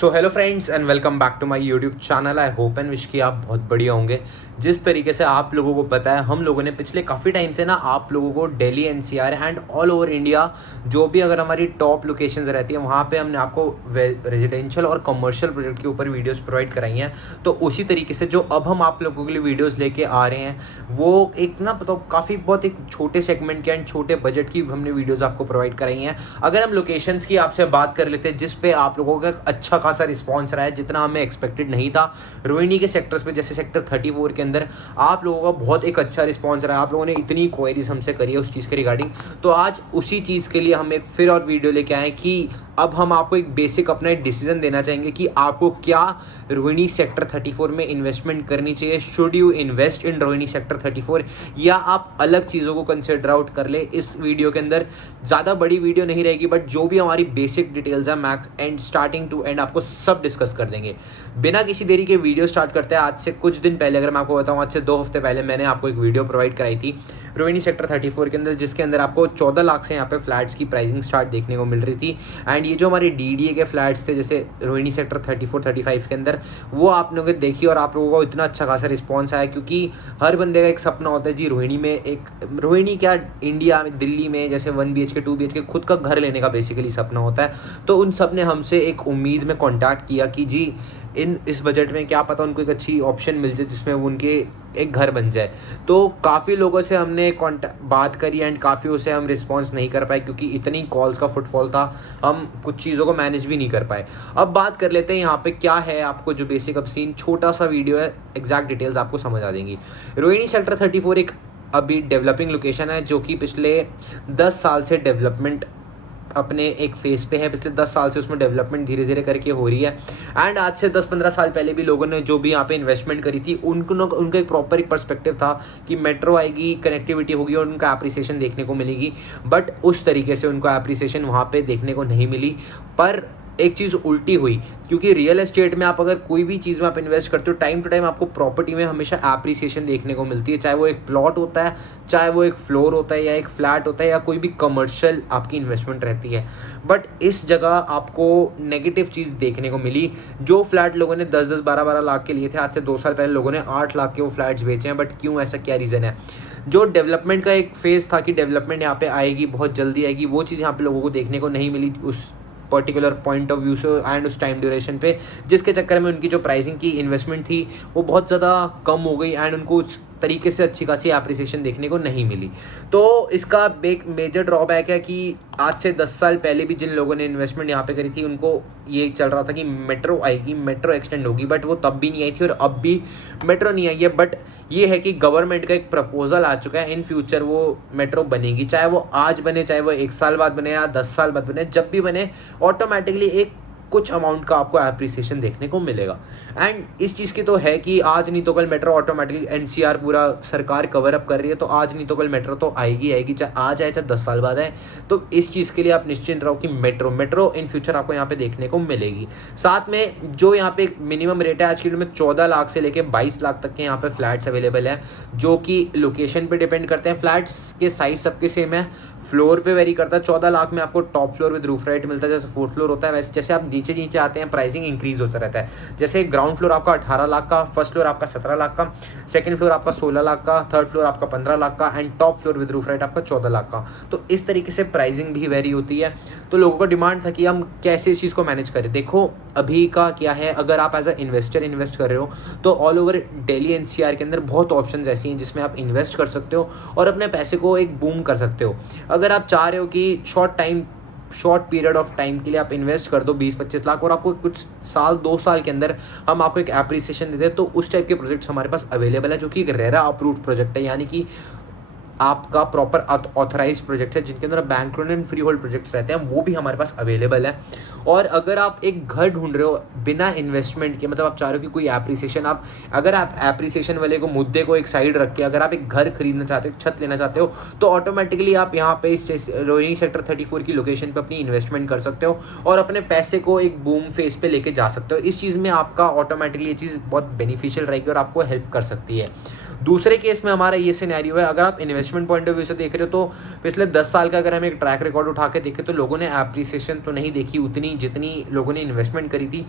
So hello friends and welcome back to my YouTube channel. I hope and wish कि आप बहुत बढ़िया होंगे। जिस तरीके से आप लोगों को पता है, हम लोगों ने पिछले काफ़ी टाइम से ना आप लोगों को Delhi NCR and all over India जो भी अगर हमारी टॉप लोकेशंस रहती हैं वहाँ पे हमने आपको रेजिडेंशियल और कमर्शियल प्रोजेक्ट के ऊपर वीडियोस प्रोवाइड कराई हैं। तो उसी तरीके से जो अब हम आप लोगों के लिए वीडियोज़ लेके आ रहे हैं वो एक ना मतलब काफ़ी बहुत एक छोटे सेगमेंट के एंड छोटे बजट की हमने वीडियोज़ आपको प्रोवाइड कराई हैं। अगर हम लोकेशंस की आपसे बात कर लेते हैं जिस पे आप लोगों का अच्छा खासा रिस्पॉन्स रहा है, जितना हमें एक्सपेक्टेड नहीं था। रोहिणी के सेक्टर्स पे जैसे सेक्टर 34 के अंदर आप लोगों का बहुत एक अच्छा रिस्पॉन्स रहा है। आप लोगों ने इतनी क्वेरीज हमसे करी है उस चीज़ के रिगार्डिंग, तो आज उसी चीज़ के लिए हम एक फिर और वीडियो लेके आए कि अब हम आपको एक बेसिक अपना एक डिसीजन देना चाहेंगे कि आपको क्या रोहिणी सेक्टर 34 में इन्वेस्टमेंट करनी चाहिए। Should you invest in Rohini sector 34 या आप अलग चीज़ों को कंसिडर आउट कर ले। इस वीडियो के अंदर ज़्यादा बड़ी वीडियो नहीं रहेगी, बट जो भी हमारी बेसिक डिटेल्स है max and starting to end आपको सब डिस्कस कर देंगे। बिना किसी देरी के वीडियो स्टार्ट करते हैं। आज से कुछ दिन पहले, अगर मैं आपको बताऊँ, आज से 2 हफ्ते पहले मैंने आपको एक वीडियो प्रोवाइड कराई थी रोहिणी सेक्टर 34 के अंदर, जिसके अंदर आपको 14 लाख से यहाँ पे फ्लैट्स की प्राइसिंग स्टार्ट देखने को मिल रही थी। एंड ये जो हमारे डीडीए के फ्लैट्स थे जैसे रोहिणी सेक्टर 34 35 के अंदर, वो आप लोगों ने देखी और आप लोगों को इतना अच्छा खासा रिस्पॉन्स आया, क्योंकि हर बंदे का एक सपना होता है जी रोहिणी में एक, रोहिणी क्या इंडिया में दिल्ली में जैसे 1 BHK 2 BHK खुद का घर लेने का बेसिकली सपना होता है। तो उन सब ने हमसे एक उम्मीद में कॉन्टैक्ट किया कि जी इस बजट में क्या पता उनको एक अच्छी ऑप्शन मिल जाए जिसमें वो उनके एक घर बन जाए। तो काफ़ी लोगों से हमने बात करी एंड काफ़ी उसे हम रिस्पांस नहीं कर पाए, क्योंकि इतनी कॉल्स का फुटफॉल था, हम कुछ चीज़ों को मैनेज भी नहीं कर पाए। अब बात कर लेते हैं यहाँ पे क्या है आपको जो बेसिक अब सीन, छोटा सा वीडियो है, एग्जैक्ट डिटेल्स आपको समझ आ जाएंगी। रोहिणी सेक्टर 34 एक अभी डेवलपिंग लोकेशन है जो कि पिछले 10 साल से डेवलपमेंट अपने एक फेज पे है। पिछले 10 साल से उसमें डेवलपमेंट धीरे धीरे करके हो रही है। एंड आज से 10-15 साल पहले भी लोगों ने जो भी यहाँ पे इन्वेस्टमेंट करी थी उनका एक प्रॉपर एक पर्सपेक्टिव था कि मेट्रो आएगी, कनेक्टिविटी होगी और उनका एप्रिसिएशन देखने को मिलेगी। बट उस तरीके से उनको एप्रिसिएशन वहाँ पे देखने को नहीं मिली। पर एक चीज़ उल्टी हुई, क्योंकि रियल एस्टेट में आप अगर कोई भी चीज़ में आप इन्वेस्ट करते हो, टाइम टू टाइम आपको प्रॉपर्टी में हमेशा एप्रिसिएशन देखने को मिलती है। चाहे वो एक प्लॉट होता है, चाहे वो एक फ्लोर होता है या एक फ्लैट होता है या कोई भी कमर्शियल आपकी इन्वेस्टमेंट रहती है। बट इस जगह आपको नेगेटिव चीज़ देखने को मिली। जो फ्लैट लोगों ने 10-10 12-12 लाख के लिए थे, आज से 2 साल पहले लोगों ने 8 लाख के वो फ्लैट्स बेचे हैं। बट क्यों, ऐसा क्या रीज़न है? जो डेवलपमेंट का एक फेज़ था कि डेवलपमेंट यहाँ पे आएगी, बहुत जल्दी आएगी, वो चीज़ यहाँ पे लोगों को देखने को नहीं मिली उस पर्टिकुलर पॉइंट ऑफ व्यू से एंड उस टाइम ड्यूरेशन पे, जिसके चक्कर में उनकी जो प्राइसिंग की इन्वेस्टमेंट थी वो बहुत ज़्यादा कम हो गई एंड उनको उस तरीके से अच्छी खासी एप्रिसिएशन देखने को नहीं मिली। तो इसका एक मेजर ड्रॉबैक है कि आज से 10 साल पहले भी जिन लोगों ने इन्वेस्टमेंट यहाँ पे करी थी उनको ये चल रहा था कि मेट्रो आएगी, मेट्रो एक्सटेंड होगी, बट वो तब भी नहीं आई थी और अब भी मेट्रो नहीं आई है। बट ये है कि गवर्नमेंट का एक प्रपोजल आ चुका है, इन फ्यूचर वो मेट्रो बनेगी। चाहे वो आज बने, चाहे वो 1 साल बाद बने या 10 साल बाद बने, जब भी बने ऑटोमेटिकली एक कुछ अमाउंट का आपको एप्रिसिएशन देखने को मिलेगा। एंड इस चीज़ की तो है कि आज नहीं तो कल मेट्रो ऑटोमेटिकली एनसीआर पूरा सरकार कवर अप कर रही है, तो आज नहीं तो कल मेट्रो तो आएगी आएगी, चाहे आज आए चाहे 10 साल बाद आए। तो इस चीज़ के लिए आप निश्चिंत रहो कि मेट्रो इन फ्यूचर आपको यहाँ पे देखने को मिलेगी। साथ में जो यहाँ पे मिनिमम रेट है आज की डेट में 14 लाख से लेके 22 लाख तक के यहाँ पे फ्लैट्स अवेलेबल है, जो कि लोकेशन पे डिपेंड करते हैं। फ्लैट्स के साइज सबके सेम है, फ्लोर पे वेरी करता है। 14 लाख में आपको top floor with roof right मिलता है, जैसे 4th फ्लोर होता है वैसे जैसे आप नीचे नीचे आते हैं प्राइसिंग इंक्रीज होता रहता है। जैसे ग्राउंड फ्लोर आपका 18 लाख का, फर्स्ट फ्लोर आपका 17 लाख का, सेकंड फ्लोर आपका 16 लाख का, थर्ड फ्लोर आपका 15 लाख का and top floor with roof right आपका 14 लाख का। तो इस तरीके से प्राइसिंग भी वेरी होती है। तो लोगों का डिमांड था कि हम कैसे इस चीज़ को मैनेज करें। देखो अभी का क्या है, अगर आप एज अ इन्वेस्टर इन्वेस्ट कर रहे हो तो ऑल ओवर दिल्ली एनसीआर के अंदर बहुत ऑप्शंस ऐसी हैं जिसमें आप इन्वेस्ट कर सकते हो और अपने पैसे को एक बूम कर सकते हो। अगर आप चाह रहे हो कि शॉर्ट पीरियड ऑफ टाइम के लिए आप इन्वेस्ट कर दो 20-25 लाख और आपको कुछ साल 2 साल के अंदर हम आपको एक एप्रिसिएशन देते हैं, तो उस टाइप के प्रोजेक्ट्स हमारे पास अवेलेबल है, जो कि एक रेरा अप्रूव्ड प्रोजेक्ट है, यानी कि आपका प्रॉपर ऑथराइज प्रोजेक्ट है जिनके अंदर bank loan and free hold projects रहते हैं, वो भी हमारे पास अवेलेबल है। और अगर आप एक घर ढूंढ रहे हो बिना इन्वेस्टमेंट के, मतलब आप चाह रहे हो कि कोई एप्रिसिएशन, अगर आप एप्रिसिएशन वाले को मुद्दे को एक साइड रख के अगर आप एक घर खरीदना चाहते हो, छत लेना चाहते हो, तो ऑटोमेटिकली आप यहाँ पे इस रोहिणी सेक्टर 34 की लोकेशन पे अपनी इन्वेस्टमेंट कर सकते हो और अपने पैसे को एक बूम फेस पे लेके जा सकते हो। इस चीज़ में आपका ऑटोमेटिकली ये चीज़ बहुत बेनिफिशियल रहेगी और आपको हेल्प कर सकती है। दूसरे केस में हमारा ये सिनेरियो है, अगर आप इन्वेस्टमेंट पॉइंट ऑफ व्यू से देख रहे हो तो पिछले 10 साल का अगर हम एक ट्रैक रिकॉर्ड उठा के देखें तो लोगों ने एप्रिसिएशन तो नहीं देखी उतनी जितनी लोगों ने इन्वेस्टमेंट करी थी,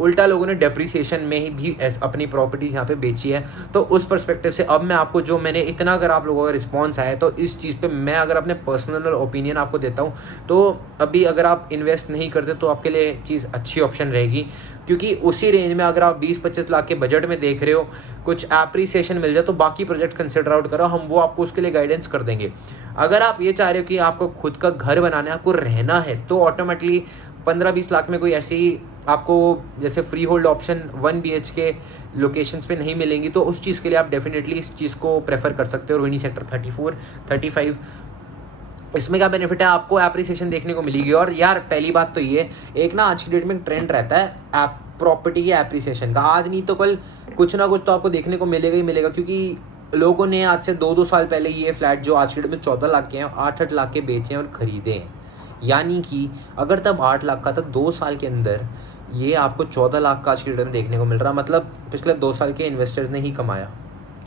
उल्टा लोगों ने डेप्रिसिएशन में ही भी अपनी प्रॉपर्टीज यहाँ पे बेची है। तो उस पर्सपेक्टिव से अब मैं आपको जो मैंने इतना अगर आप लोगों का रिस्पॉन्स आया तो इस चीज़ पे मैं अगर अपने पर्सनल ओपिनियन आपको देता हूँ तो अभी अगर आप इन्वेस्ट नहीं करते तो आपके लिए चीज़ अच्छी ऑप्शन रहेगी, क्योंकि उसी रेंज में अगर आप 20-25 लाख के बजट में देख रहे हो कुछ एप्रिसिएशन मिल जाए तो बाकी प्रोजेक्ट कंसिडर आउट करो, हम वो आपको उसके लिए गाइडेंस कर देंगे। अगर आप ये चाह रहे हो कि आपको खुद का घर बनाना है, आपको रहना है, तो ऑटोमेटिकली 15-20 लाख में कोई ऐसी आपको जैसे free hold option 1 BHK locations पे नहीं मिलेंगी, तो उस चीज़ के लिए आप डेफिनेटली इस चीज़ को प्रेफर कर सकते हो। रोहिणी सेक्टर 34, 35 इसमें क्या बेनिफिट है, आपको एप्रिसिएशन देखने को मिलेगी। और यार पहली बात तो ये एक ना आज की डेट में ट्रेंड रहता है प्रॉपर्टी के एप्रिसिएशन का, आज नहीं तो कल कुछ ना कुछ तो आपको देखने को मिलेगा ही मिलेगा, क्योंकि लोगों ने आज से 2-2 साल पहले ये फ्लैट जो आज की डेट में 14 लाख के हैं 8-8 लाख के बेचे हैं और ख़रीदे हैं। यानी कि अगर तब 8 लाख का था, 2 साल के अंदर ये आपको 14 लाख का आज की डेट में देखने को मिल रहा, मतलब पिछले 2 साल के इन्वेस्टर्स ने ही कमाया।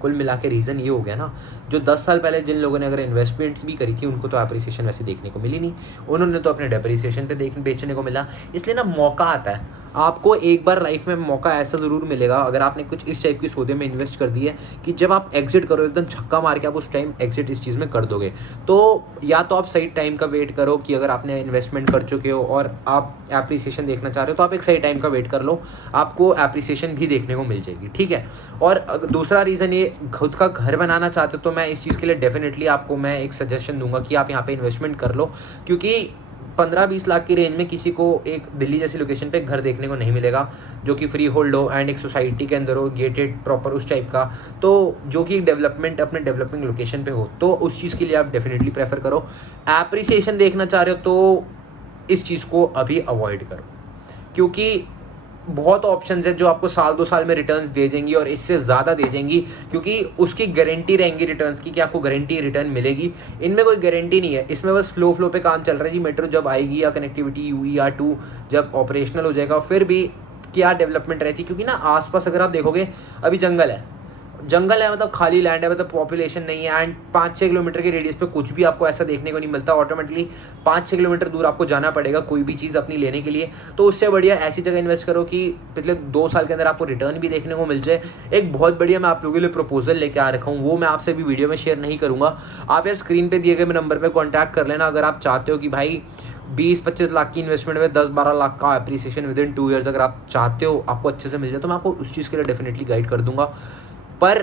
कुल मिला के रीज़न ये हो गया ना, जो 10 साल पहले जिन लोगों ने अगर इन्वेस्टमेंट भी करी थी उनको तो एप्रिसिएशन वैसे देखने को मिली नहीं, उन्होंने तो अपने डेप्रिसिएशन पे बेचने को मिला। इसलिए ना मौका आता है, आपको एक बार लाइफ में मौका ऐसा ज़रूर मिलेगा अगर आपने कुछ इस टाइप की सौदे में इन्वेस्ट कर दी है कि जब आप एग्जिट करो एकदम छक्का मार के आप उस टाइम एग्जिट इस चीज़ में कर दोगे। तो या तो आप सही टाइम का वेट करो कि अगर आपने इन्वेस्टमेंट कर चुके हो और आप एप्रिसिएशन देखना चाह रहे हो तो आप एक सही टाइम का वेट कर लो, आपको एप्रिसिएशन भी देखने को मिल जाएगी, ठीक है। और दूसरा रीज़न ये खुद का घर बनाना चाहते हो तो मैं इस चीज़ के लिए डेफिनेटली आपको मैं एक सजेशन दूंगा कि आप यहाँ पे इन्वेस्टमेंट कर लो, क्योंकि 15-20 लाख की रेंज में किसी को एक दिल्ली जैसी लोकेशन पे घर देखने को नहीं मिलेगा जो कि फ्री होल्ड हो एंड एक सोसाइटी के अंदर हो, गेटेड प्रॉपर उस टाइप का, तो जो कि एक डेवलपमेंट अपने डेवलपिंग लोकेशन पे हो, तो उस चीज़ के लिए आप डेफिनेटली प्रेफर करो। एप्रिसिएशन देखना चाह रहे हो तो इस चीज़ को अभी अवॉइड करो, क्योंकि बहुत ऑप्शंस हैं जो आपको 1-2 साल में रिटर्न्स दे देंगी और इससे ज़्यादा दे देंगी, क्योंकि उसकी गारंटी रहेंगी रिटर्न्स की कि आपको गारंटी रिटर्न मिलेगी। इनमें कोई गारंटी नहीं है, इसमें बस फ्लो पे काम चल रहा है जी। मेट्रो जब आएगी या कनेक्टिविटी UER2 जब ऑपरेशनल हो जाएगा फिर भी क्या डेवलपमेंट रहती है, क्योंकि ना आसपास अगर आप देखोगे अभी जंगल है मतलब खाली लैंड है, मतलब पॉपुलेशन नहीं है एंड 5-6 किलोमीटर के रेडियस पे कुछ भी आपको ऐसा देखने को नहीं मिलता। ऑटोमेटिकली 5-6 किलोमीटर दूर आपको जाना पड़ेगा कोई भी चीज़ अपनी लेने के लिए, तो उससे बढ़िया ऐसी जगह इन्वेस्ट करो कि पिछले 2 साल के अंदर आपको रिटर्न भी देखने को मिल जाए। एक बहुत बढ़िया मैं आप लोगों के लिए प्रपोजल लेके आ रखा हूँ, वो मैं आपसे भी वीडियो में शेयर नहीं करूँगा। आप यार स्क्रीन पर दिए गए नंबर पर कॉन्टैक्ट कर लेना अगर आप चाहते हो कि भाई 20-25 लाख की इन्वेस्टमेंट में 10-12 लाख का एप्रिसिएशन विद इन 2 ईयर्स अगर आप चाहते हो आपको अच्छे से मिल जाए, तो मैं आपको उस चीज़ के लिए डेफिनेटली गाइड कर दूंगा। पर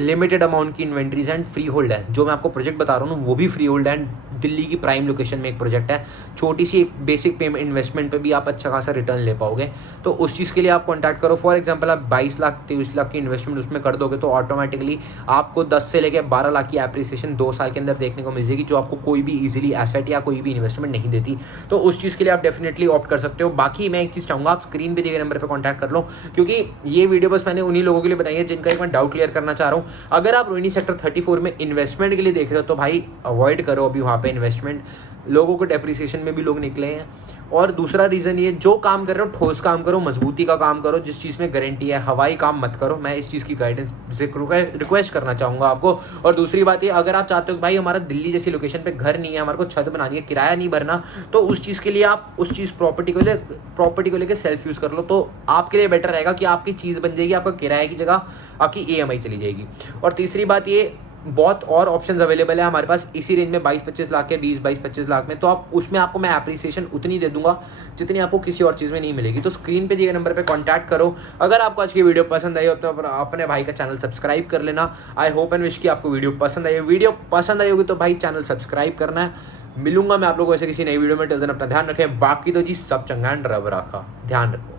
लिमिटेड अमाउंट की इन्वेंट्रीज एंड फ्री होल्ड है, जो मैं आपको प्रोजेक्ट बता रहा हूँ वो भी फ्री होल्ड एंड दिल्ली की प्राइम लोकेशन में एक प्रोजेक्ट है। छोटी सी एक बेसिक पेमेंट इन्वेस्टमेंट पे भी आप अच्छा खासा रिटर्न ले पाओगे, तो उस चीज़ के लिए आप कॉन्टैक्ट करो। फॉर एग्जांपल आप 22 लाख 23 लाख की इन्वेस्टमेंट उसमें कर दोगे तो ऑटोमेटिकली आपको 10 से लेकर 12 लाख की एप्रिसिएशन 2 साल के अंदर देखने को मिल जाएगी, जो आपको कोई भी ईजिली एसेट या कोई भी इन्वेस्टमेंट नहीं देती। तो उस चीज़ के लिए आप डेफिनेटली ऑप्ट कर सकते हो। बाकी मैं एक चीज़ चाहूँगा आप स्क्रीन पर दिए गए नंबर पर कॉन्टैक्ट कर लो, क्योंकि ये वीडियो बस मैंने उन्हीं लोगों के लिए बनाई है जिनका एक मैं डाउट क्लियर करना चाह रहा हूँ। अगर आप रोहिणी सेक्टर 34 में इन्वेस्टमेंट के लिए देख रहे हो तो भाई अवॉइड करो अभी वहाँ पे इन्वेस्टमेंट, लोगों को डेप्रिसिएशन में भी लोग निकले हैं। और दूसरा रीज़न ये, जो काम कर रहे हो ठोस काम करो, मजबूती का काम करो, जिस चीज़ में गारंटी है, हवाई काम मत करो। मैं इस चीज़ की गाइडेंस से रिक्वेस्ट करना चाहूँगा आपको। और दूसरी बात ये, अगर आप चाहते हो कि भाई हमारा दिल्ली जैसी लोकेशन पे घर नहीं है, हमारे को छत बनानी है, किराया नहीं भरना, तो उस चीज़ के लिए आप उस चीज़ प्रॉपर्टी को लेकर सेल्फ यूज़ कर लो, तो आपके लिए बेटर रहेगा कि आपकी चीज़ बन जाएगी, आपका किराए की जगह आपकी EMI चली जाएगी। और तीसरी बात ये, बहुत और ऑप्शंस अवेलेबल है हमारे पास इसी रेंज में 22-25 लाख के, 20-22-25 लाख में, तो आप उसमें आपको मैं एप्रिसिएशन उतनी दे दूंगा जितनी आपको किसी और चीज़ में नहीं मिलेगी। तो स्क्रीन पे दिए गए नंबर पे कांटेक्ट करो। अगर आपको आज की वीडियो पसंद आई हो तो अपने भाई का चैनल सब्सक्राइब कर लेना। आई होप एंड विश कि आपको वीडियो पसंद आई होगी तो भाई चैनल सब्सक्राइब करना है। मिलूंगा मैं आप लोगों को ऐसे किसी नई वीडियो में। टिल देन अपना ध्यान रखें, बाकी तो जी सब चंगा एंड रब रखा, ध्यान रखो।